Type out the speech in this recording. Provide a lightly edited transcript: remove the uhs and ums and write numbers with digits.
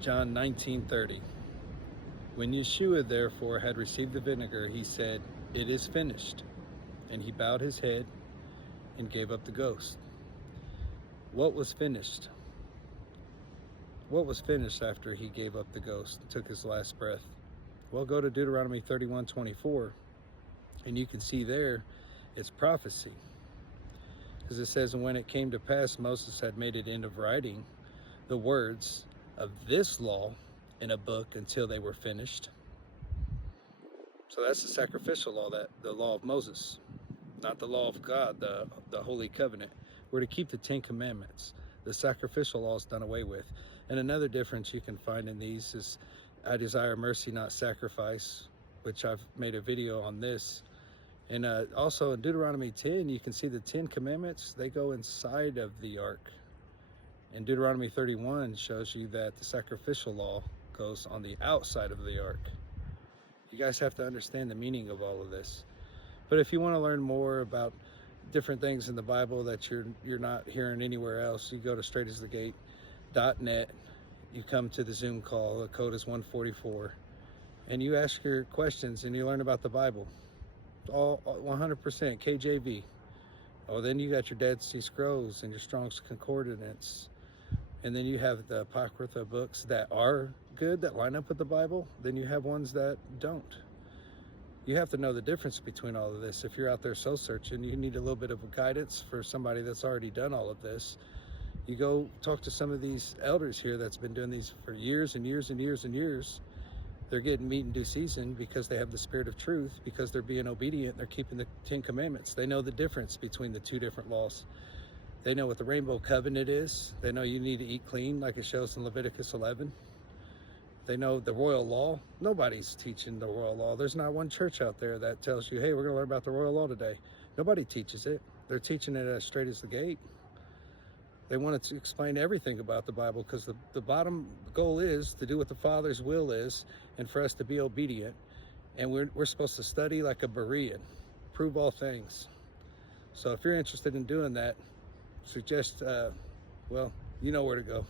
John 19:30. When Yeshua therefore had received the vinegar, he said, "It is finished." And he bowed his head and gave up the ghost. What was finished? What was finished after he gave up the ghost and took his last breath? Well, go to Deuteronomy 31:24, and you can see there it's prophecy. Because it says, "And when it came to pass, Moses had made an end of writing the words of this law in a book until they were finished." So that's the sacrificial law, that the law of Moses, not the law of God, the Holy Covenant. We're to keep the 10 Commandments. The sacrificial law is done away with. And another difference you can find in these is, I desire mercy, not sacrifice, which I've made a video on this. And also in Deuteronomy 10, you can see the 10 Commandments, they go inside of the ark. And Deuteronomy 31 shows you that the sacrificial law goes on the outside of the ark. You guys have to understand the meaning of all of this. But if you want to learn more about different things in the Bible that you're not hearing anywhere else, you go to straightasthegate.net. You come to the Zoom call, the code is 144, and you ask your questions and you learn about the Bible. All 100% KJV. Oh, then you got your Dead Sea Scrolls and your Strong's Concordance. And then you have the Apocrypha books that are good, that line up with the Bible. Then you have ones that don't. You have to know the difference between all of this. If you're out there soul searching, you need a little bit of a guidance for somebody that's already done all of this. You go talk to some of these elders here that's been doing these for years and years and years and years. They're getting meat in due season because they have the spirit of truth, because they're being obedient. They're keeping the 10 Commandments. They know the difference between the two different laws. They know what the rainbow covenant is. They know you need to eat clean, like it shows in Leviticus 11. They know the royal law. Nobody's teaching the royal law. There's not one church out there that tells you, hey, we're going to learn about the royal law today. Nobody teaches it. They're teaching it as straight as the gate. They want to explain everything about the Bible, because the bottom goal is to do what the Father's will is, and for us to be obedient. And we're supposed to study like a Berean, prove all things. So if you're interested in doing that, suggest, well, you know where to go.